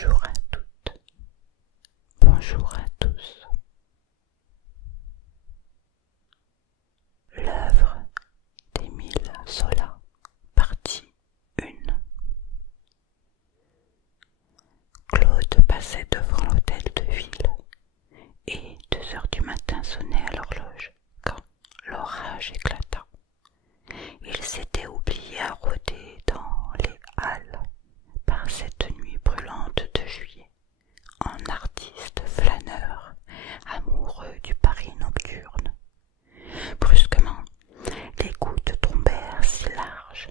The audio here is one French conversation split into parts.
Bonjour à toutes, bonjour à tous. L'œuvre d'Émile Zola, partie 1. Claude passait devant l'hôtel de ville, et 2 heures du matin sonnaient à l'horloge, quand l'orage éclata. Il s'était oublié à rôder dans les halles par cette nuit brûlante de juillet, en artiste flâneur, amoureux du Paris nocturne. Brusquement, les gouttes tombèrent si larges,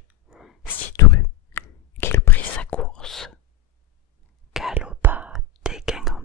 si drues, qu'il prit sa course, galopa dégingant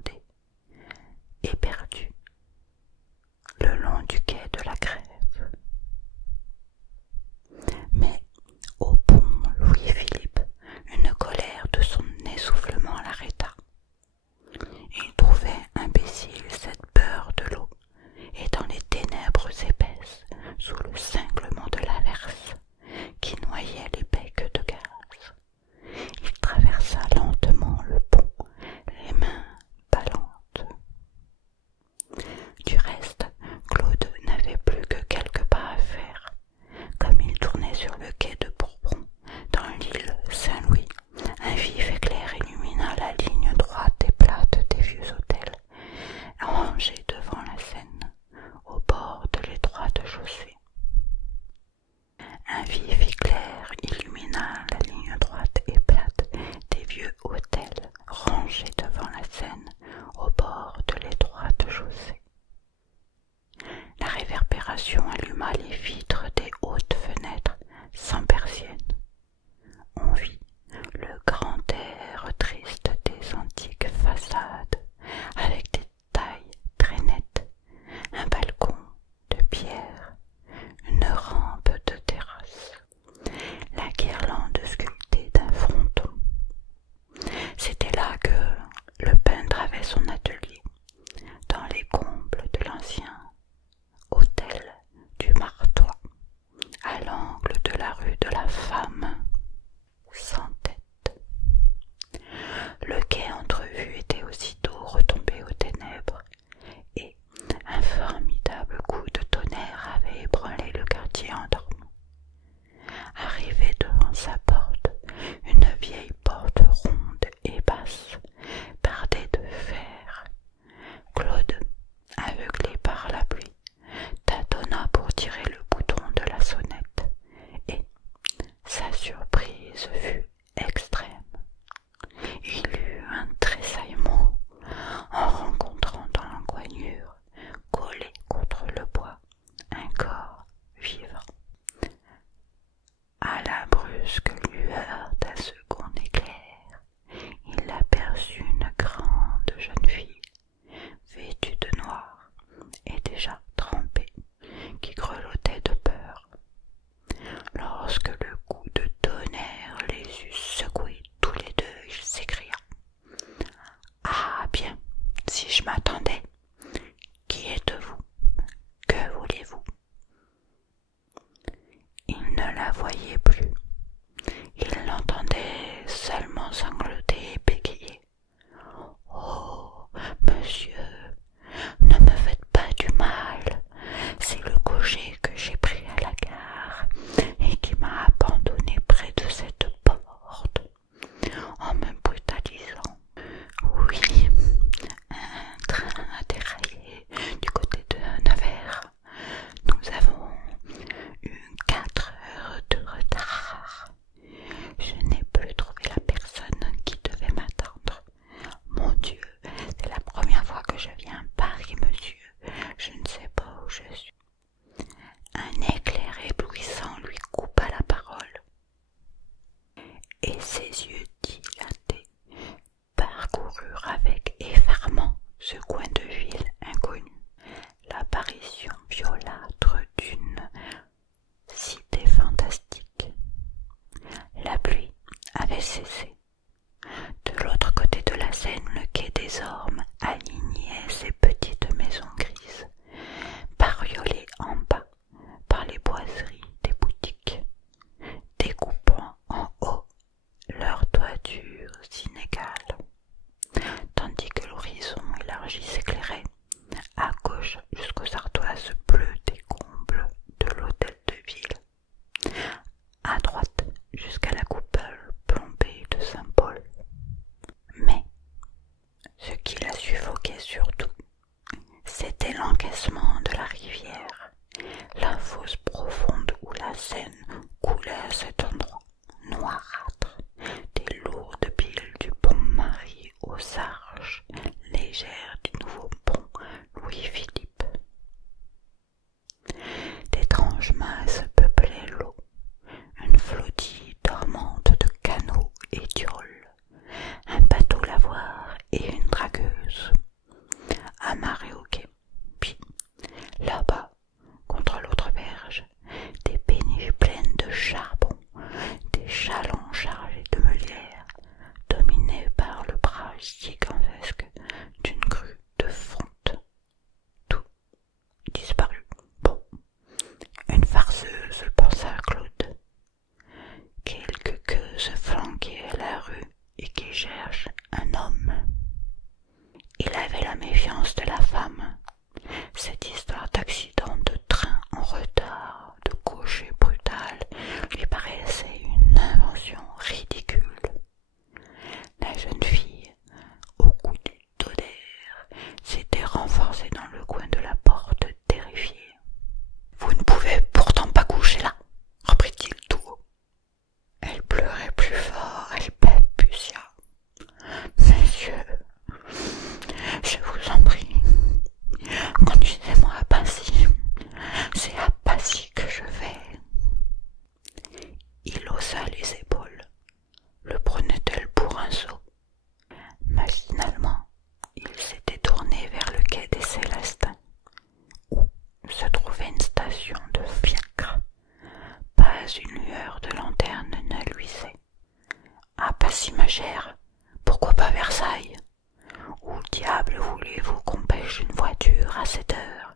cette heure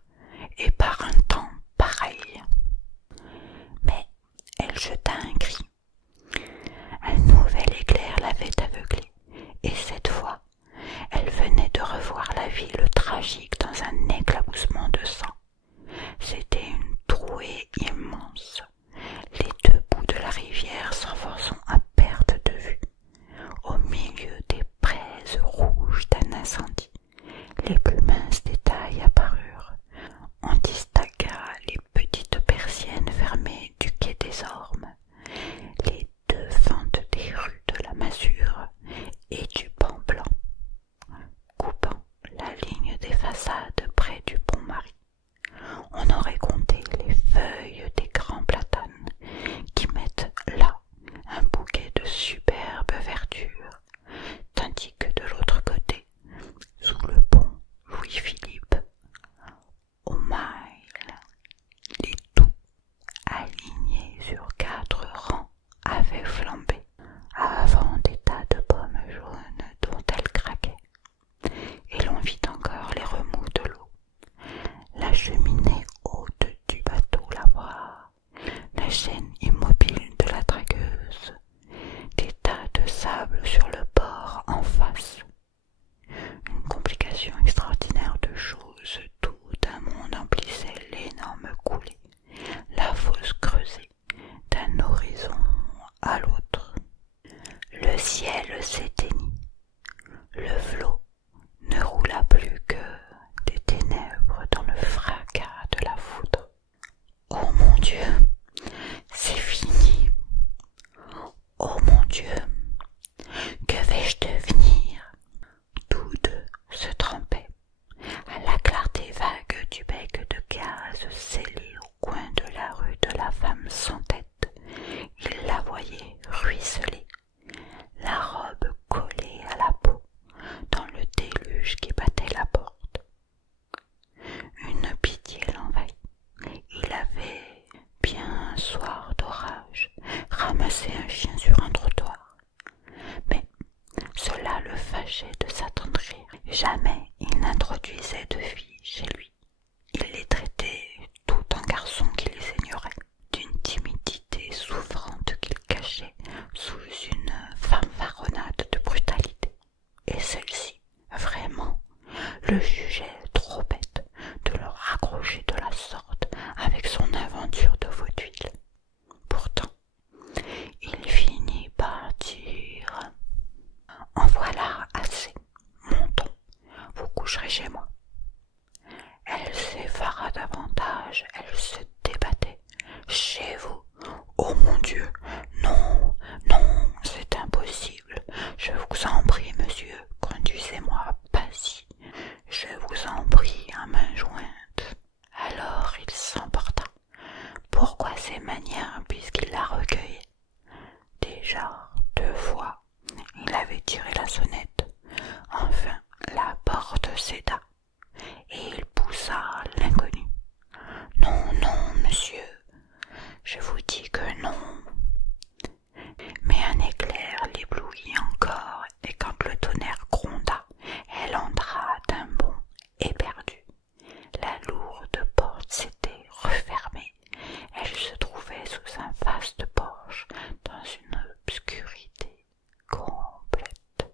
et par un temps pareil. Mais elle jeta un cri. Un nouvel éclair l'avait aveuglée, et cette fois, elle venait de revoir la ville tragique dans un éclaboussement de sang. C'était une trouée immense, les deux bouts de la rivière s'enfonçant à perte de vue. Au milieu des braises rouges d'un incendie, les plus minces détails apparurent. On distingua les petites persiennes fermées du quai des Ormes, les deux fentes des rues de la Masure et du Pont Blanc, coupant la ligne des façades près du pont Marie. On aurait compté les feuilles des grands platanes qui mettent là un bouquet de superbe verdure, tandis que de l'autre côté, sous le pont Louis-Philippe, au Mail, les toux, alignés sur 4 rangs, avaient flambé, avant des tas de pommes jaunes dont elles craquaient, et l'on vit encore les remous de l'eau. La cheminée haute du bateau Lavoir, la chaîne immobile de la dragueuse, des tas de sable sur le bord en face. Une complication extraordinaire de choses, tout un monde emplissait l'énorme coulée, la fosse creusée, d'un horizon à l'autre. Le ciel s'éteignit, le flot ne roula plus que des ténèbres dans le fracas de la foudre. Oh mon Dieu, c'est fini. Oh mon Dieu, que vais-je devenir? Tous deux se trempaient à la clarté vague du bec de gaz scellé au coin de la rue de la femme sans tête. Ils la voyaient ruisseler, la robe collée à la peau, dans le déluge qui battait la porte. Une pitié l'envahit. Il avait, bien un soir d'orage, ramassé un chien sur un trottoir. Mais cela le fâchait de s'attendrir. Jamais il n'introduisait de filles chez lui. Il les traitait tout en garçons qui les ignoraient, d'une timidité souffrante qu'il cachait sous une fanfaronnade de brutalité. Et celle-ci, vraiment, le jugeait trop bête de le raccrocher de la sorte avec son aventure de vaudeville. Pourtant, il finit par dire « En voilà assez, montons, vous coucherez chez moi. » Elle s'effara davantage, elle se débattait. « Chez vous? Oh mon Dieu, non, non, c'est impossible. Je vous en prie, monsieur, conduisez-moi pas si. Je vous en prie à main jointe. » Alors il s'emporta. Pourquoi ces manières puisqu'il la recueillait? Déjà 2 fois, il avait tiré la sonnette. Enfin, la porte céda, et il poussa l'inconnu. « Non, non, monsieur, je vous dis que non. » Mais un éclair l'éblouit encore, et quand le tonnerre gronda, elle entra d'un bond éperdu. La lourde porte s'était refermée. Elle se trouvait sous un vaste porche, dans une obscurité complète.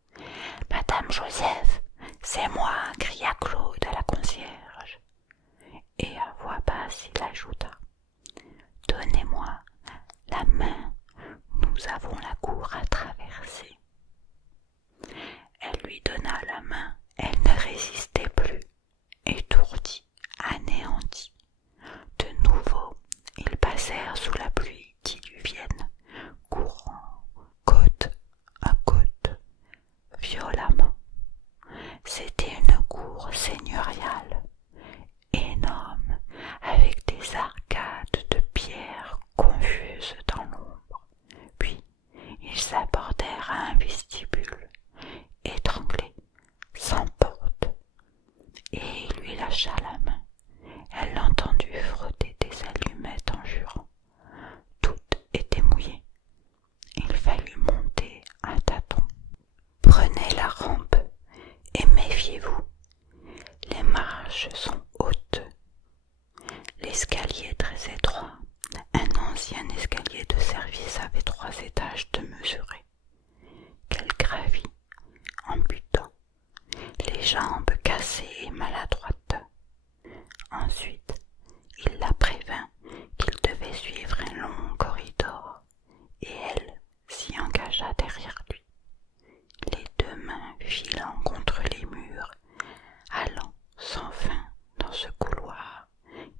« Madame Joseph, c'est moi !» cria Claude à la concierge. Et à voix basse il ajouta « Donnez-moi la main, nous avons la cour à traverser. » Elle lui donna la main, elle ne résistait plus, étourdie, anéantie. De nouveau, ils passèrent sous la pluie diluvienne, courant côte à côte, violemment. C'était une cour seigneuriale, énorme, avec des arcades de pierre confuses dans l'ombre. Puis ils abordèrent à un vestibule, étranglé, sans porte, et il lui lâcha la main. Elle l'entendit frotter des allumettes en jurant. Toutes étaient mouillées. Il fallut monter à tâtons. Prenez la rampe et méfiez-vous. Les marches sont jambes cassées et maladroites. Ensuite, il la prévint qu'il devait suivre un long corridor, et elle s'y engagea derrière lui, les deux mains filant contre les murs, allant sans fin dans ce couloir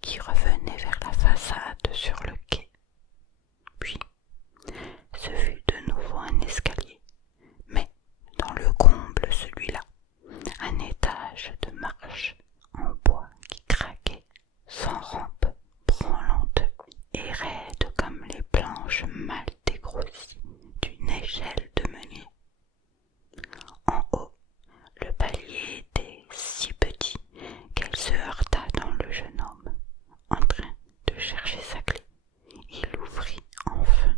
qui revenait vers la façade sur le quai. Puis, ce fut de nouveau un escalier, mais dans le comble celui-là, un étage de marche en bois qui craquait, sans rampe, branlante et raide comme les planches mal dégrossies d'une échelle de meunier. En haut, le palier était si petit qu'elle se heurta dans le jeune homme, en train de chercher sa clé. Il ouvrit enfin.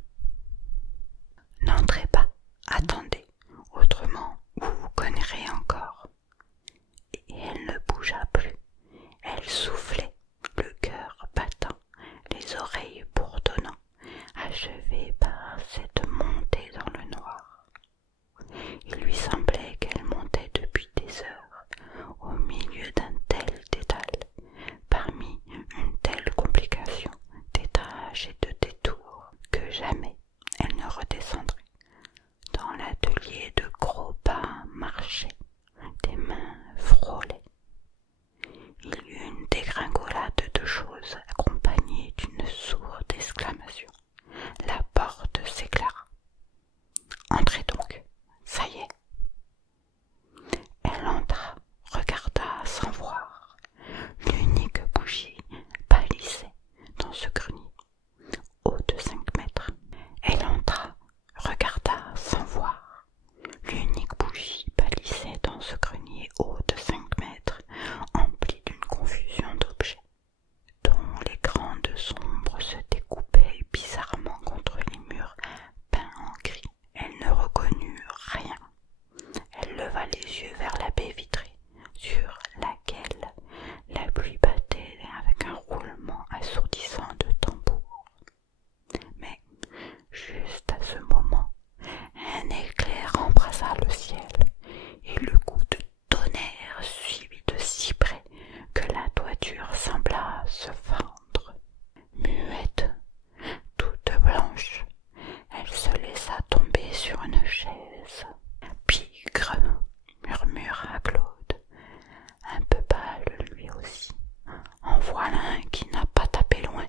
« N'entrez pas, attendez, autrement vous vous cognerez encore. » Et elle ne bougea plus. Elle soufflait, le cœur battant, les oreilles bourdonnant, achevée par cette montée dans le noir. Il lui semblait qu'elle montait depuis des heures, au milieu d'un tel dédale, parmi une telle complication d'étages et de détours, que jamais elle ne redescendrait. Dans l'atelier, de gros pas marchaient, des mains frôlaient. Il y eut une dégringolade de choses accompagnée d'une sourde exclamation. La porte s'éclaira. « Entrez donc, ça y est. » Elle entra, regarda sans voir. L'unique bougie pâlissait dans ce grenier, haut de 5 mètres. Elle entra, regarda sans voir. L'unique bougie pâlissait dans ce grenier haut de 5 mètres, empli d'une confusion d'objets, dont les grandes ombres se découpaient bizarrement contre les murs peints en gris. Elle ne reconnut rien. Elle leva les yeux vers la baie vitrée, sur laquelle la pluie battait avec un roulement assourdissant de tambour. Mais, juste à ce moment, un éclair embrasa le ciel, et le coup de tonnerre suivit de si près que la toiture sembla se fendre. Muette, toute blanche, elle se laissa tomber sur une chaise. « Pigre !» murmura Claude, un peu pâle lui aussi. « En voilà un qui n'a pas tapé loin.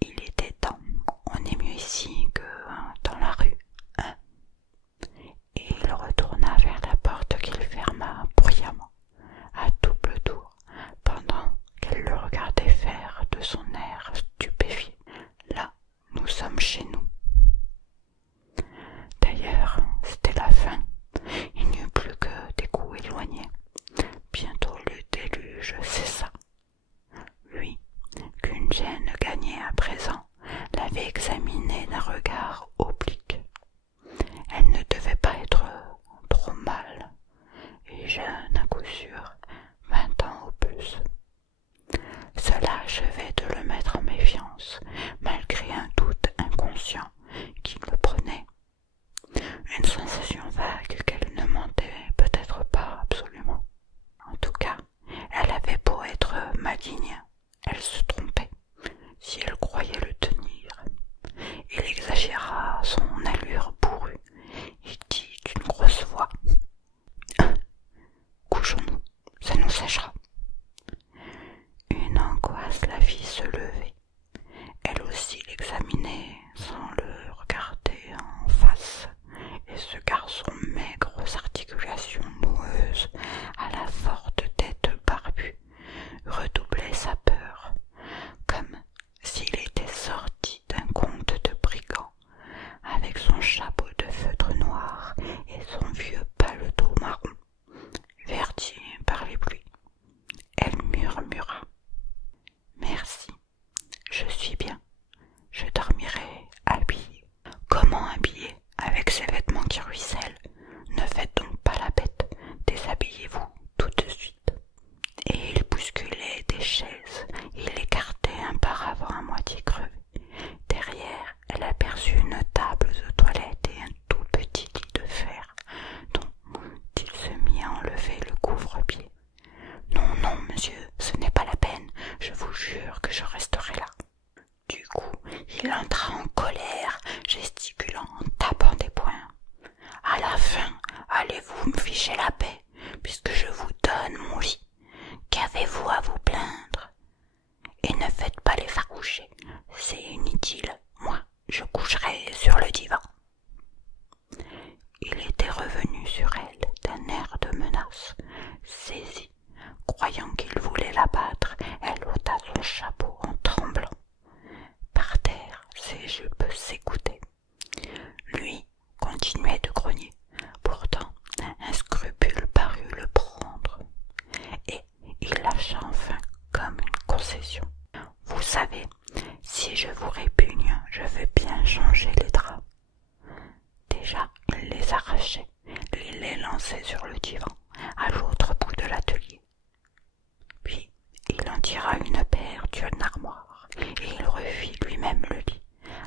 Il était temps, on est mieux ici que dans la rue, hein ?» Et il retourna vers la porte qu'il ferma bruyamment, à double tour, pendant qu'elle le regardait faire de son air stupéfié. « Là, nous sommes chez nous. » D'ailleurs, c'était la fin. Il n'y eut plus que des coups éloignés. Bientôt le déluge cessa. Lui, qu'une gêne gagnait à présent, l'avait examiné d'un regard oblique. Elle ne devait pas être trop mal, et jeune à coup sûr, 20 ans au plus. Cela achevait de le mettre en méfiance, malgré un doute inconscient qui le prenait. Une sensation vague qu'elle ne mentait peut-être pas absolument. En tout cas, elle avait beau être maligne, elle se trompait, si elle croyait le tenir. Il exagéra son allure bourrue et dit d'une grosse voix: « Couchons-nous, ça nous séchera. » Une angoisse la fit se lever. Elle aussi l'examinait sans le regarder en face, et ce garçon maigre aux articulations noueuses, à la forte tête barbue, redoublait sa peur, comme s'il était sorti d'un conte de brigand, avec son chapeau de feutre noir et son vieux paletot marron, verdi par les pluies. s'élançait sur le divan, à l'autre bout de l'atelier. Puis il en tira une paire d'une armoire, et il refit lui-même le lit,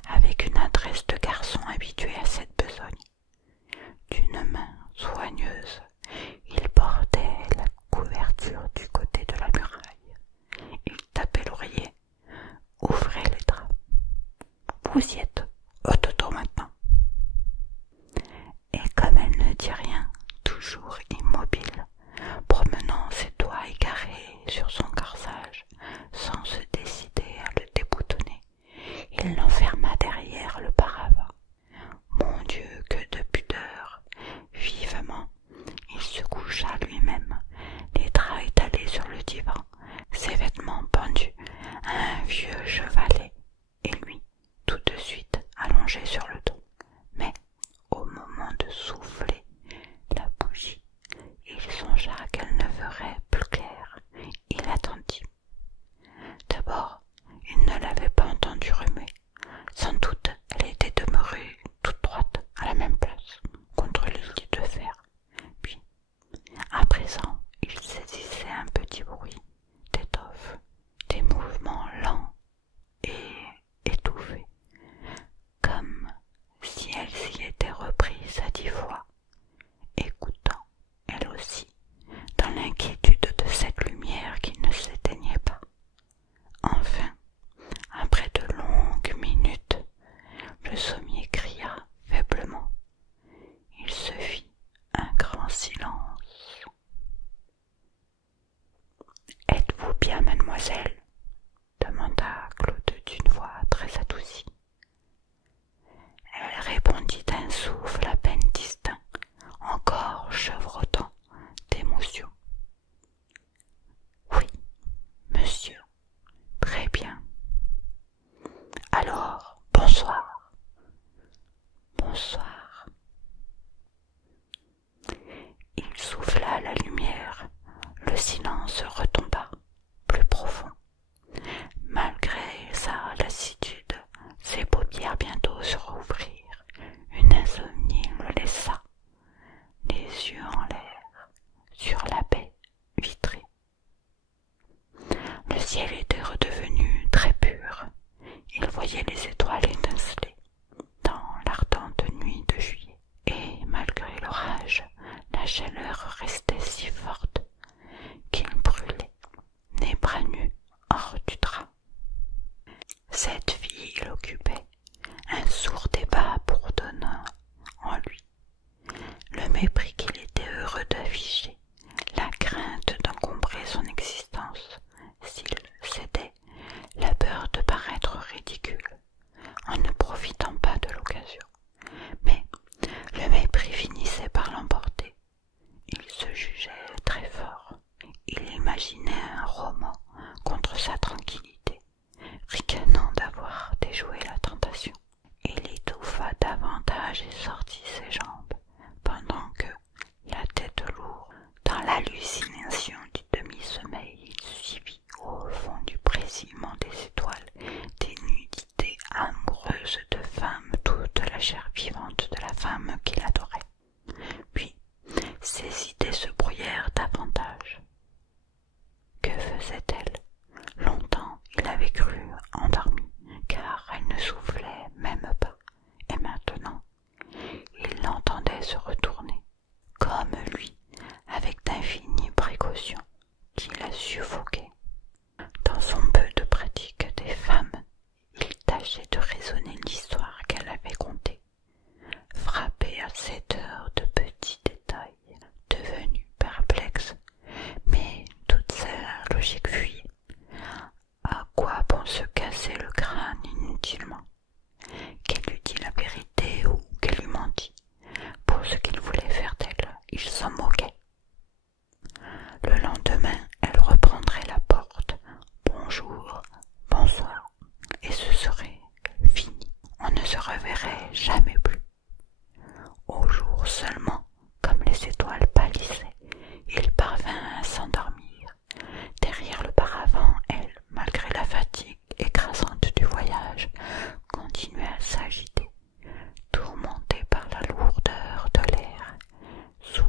avec une adresse de garçon habitué à cette besogne. D'une main soigneuse, il portait la couverture du côté de la muraille. Il tapait l'oreiller, ouvrait les draps. « Vous y êtes, au toto maintenant. » Et comme elle ne dit rien, toujours immobile, promenant ses doigts égarés sur son corsage, sans se décider à le déboutonner, il l'enferma derrière le paravent. Mon Dieu, que de pudeur! Vivement, il se coucha lui-même, les draps étalés sur le divan, ses vêtements pendus à un vieux chevalet, et lui, tout de suite, allongé sur le dos. Mais, au moment de souffler la bougie, il songea qu'elle ne ferait plus clair. Il attendit. D'abord, il ne l'avait pas entendue remuer. Sans doute, elle était demeurée toute droite, à la même place, contre le lit de fer. Puis, à présent, il saisissait un petit bruit d'étoffe, des mouvements lents et étouffés, comme si elle s'y était reprise à 10 fois, écoutant, elle aussi, dans l'inquiétude de cette lumière qui ne s'éteignait pas. Enfin, après de longues minutes, le sommier cria faiblement. Il se fit un grand silence. « Êtes-vous bien, mademoiselle ?» demanda Claude d'une voix très adoucie. Elle répondit d'un souffle à peine distinct, encore chevrotant d'émotion. « Oui, monsieur, très bien. Alors, bonsoir. Bonsoir. » Il souffla la lumière, le silence retomba, plus profond. Malgré sa lassitude, ses paupières bientôt se rouvrirent. Une insomnie le laissa, les yeux en l'air, sur la baie vitrée. Le ciel était redevenu très pur. Il voyait les étoiles étinceler dans l'ardente nuit de juillet. Et malgré l'orage, la chaleur restait si forte qu'il brûlait, les bras nus hors du drap. Cette fille l'occupait, un sourd débat bourdonnant en lui, le mépris qu'il était heureux d'afficher, la crainte d'encombrer son existence s'il cédait, la peur de paraître ridicule en ne profitant pas de l'occasion. Mais le mépris finissait par l'emporter. Il se jugeait très fort. Il imaginait un roman contre sa tranquillité, ricanant d'avoir déjoué la tentation. Il étouffa davantage et sortit ses jambes, pendant que, la tête lourde, dans l'hallucination du demi-sommeil, il suivit au fond du brésillement des étoiles des nudités amoureuses de femmes, toute la chair vivante de la femme qu'il adorait. Puis, ses idées se brouillèrent davantage. Que faisait-elle? Longtemps il avait cru endormie, car elle ne soufflait même pas, et maintenant il l'entendait se retourner, comme lui, avec d'infinies précautions, qui la suffoquaient. Dans son peu de pratique des femmes, il tâchait de raisonner l'histoire qu'elle avait contée, frappé à cette heure de petits détails, devenus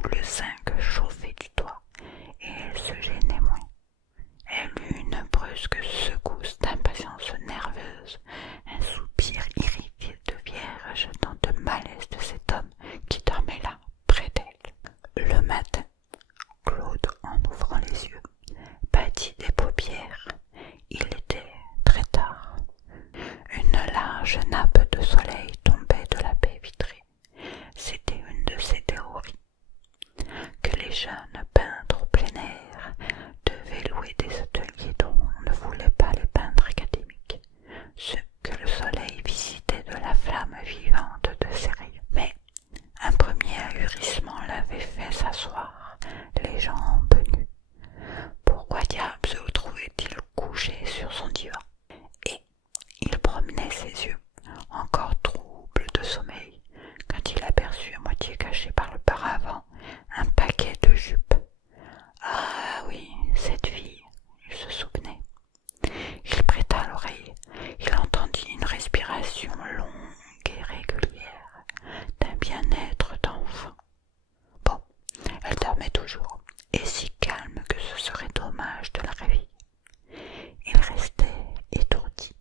tout le zinc chauffé du toit, et elle se gênait moins. Elle eut une brusque secousse d'impatience nerveuse, un soupir irrité de vierge dans de malaise de cet homme qui dormait là, près d'elle. Le matin, Claude, en ouvrant les yeux, battit des paupières. Il était très tard. Une large nappe de soleil tombait de la baie vitrée. C'était une de ces théories que les jeunes peintres au plein air devaient louer des ateliers dont on ne voulait pas les peintres académiques, ceux que le soleil visitait de la flamme vivante de ses rayons. Mais un premier ahurissement l'avait fait s'asseoir, les jambes nues. Pourquoi diable se trouvait-il couché sur son divan? Et il promenait ses yeux, encore troubles de sommeil, quand il aperçut à moitié caché par le paravent un paquet de jupes. Ah oui, cette fille, il se souvenait. Il prêta l'oreille, il entendit une respiration longue et régulière, d'un bien-être d'enfant. Bon, elle dormait toujours, et si calme que ce serait dommage de la réveiller. Il restait étourdi.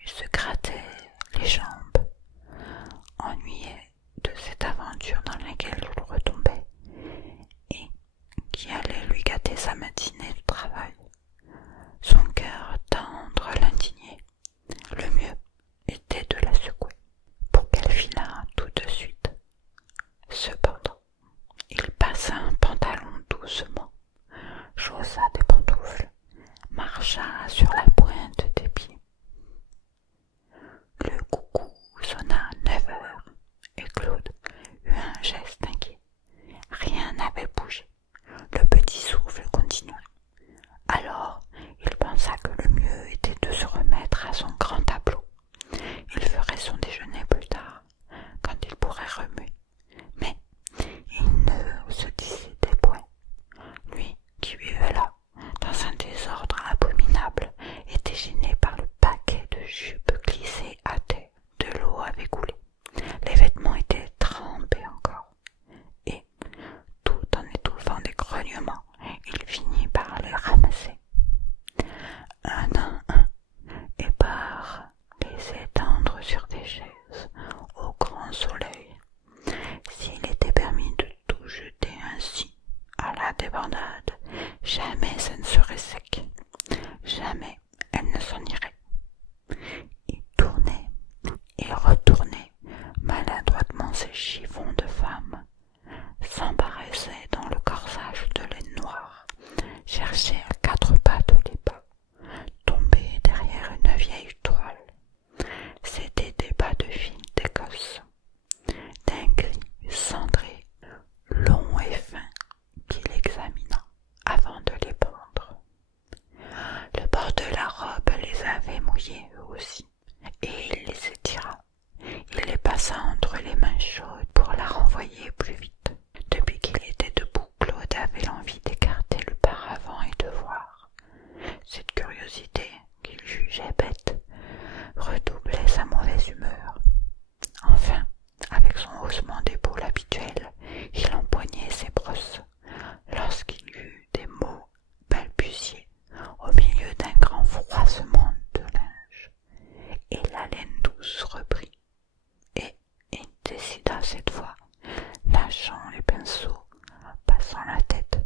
Il se grattait les jambes, ennuyé de cette aventure dans laquelle il retombait et qui allait lui gâter sa matinée de travail. Son cœur tendre l'indignait. Le mieux était de la secouer pour qu'elle filât tout de suite. Cependant, il passa un pantalon doucement, chaussa des pantoufles, marcha sur la pointe des pieds. Le coucou sonna à 9 heures et Claude eut un geste inquiet. Rien n'avait bougé. Le petit souffle continuait. Alors, il pensa que le mieux était de se remettre à son grand tableau. Il ferait son déjeuner plus tard, quand il pourrait remuer. Mais il ne se décidait point. Lui, qui vivait là, dans un désordre abominable, était gêné par le paquet de jupes glissées à terre. De l'eau avait coulé. Les vêtements étaient trempés encore. Et, tout en étouffant des grognements, il finit par les ramasser. Un à un, et par les étendre sur des chaises, au grand soleil. S'il était permis de tout jeter ainsi, à la débandade, jamais ça ne serait sec. Jamais elle ne s'en irait. Il tournait et retournait maladroitement ses chiffons de femme, s'embarrassait dans le corsage de laine noire, cherchait à quatre pattes les bas, tombait derrière une vieille toile. C'étaient des bas de fil d'Écosse, d'un gris cendré, long et fin, qu'il examina avant de les pendre. Le bord de la robe les avait mouillés eux aussi, et il les étira. Il les passa entre les mains chaudes pour la renvoyer plus vite. Depuis qu'il était debout, Claude avait l'envie d'écarter le paravent et de voir. Cette curiosité, qu'il jugeait bête, redoublait sa mauvaise humeur. Enfin, avec son haussement d'épaule habituel, il empoignait ses brosses, lorsqu'il eut des mots balbutiés au milieu d'un grand froissement de linge, et la laine douce reprit, et il décida cette fois, lâchant les pinceaux, passant la tête,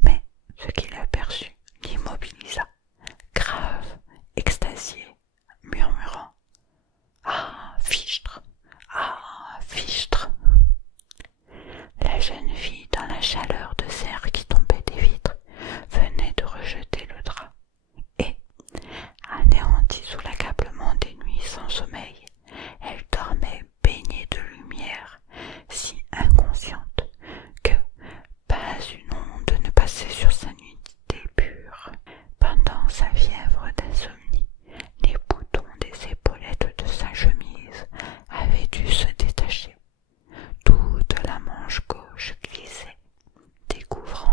mais ce qu'il aperçut l'immobilisa, grave, extasié, murmurant « Ah, fichtre! Ah, fichtre !» La jeune fille, dans la chaleur de serre qui tombait des vitres, venait de rejeter le drap, et, anéantie sous l'accablement des nuits sans sommeil, elle dormait baignée de lumière, si inconsciente que pas une onde ne passait sur sa nudité pure. Pendant sa fièvre d'insomnie, les boutons des épaulettes de sa chemise avaient dû se détacher. Toute la manche gauche glissait, découvrant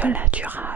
Cela dura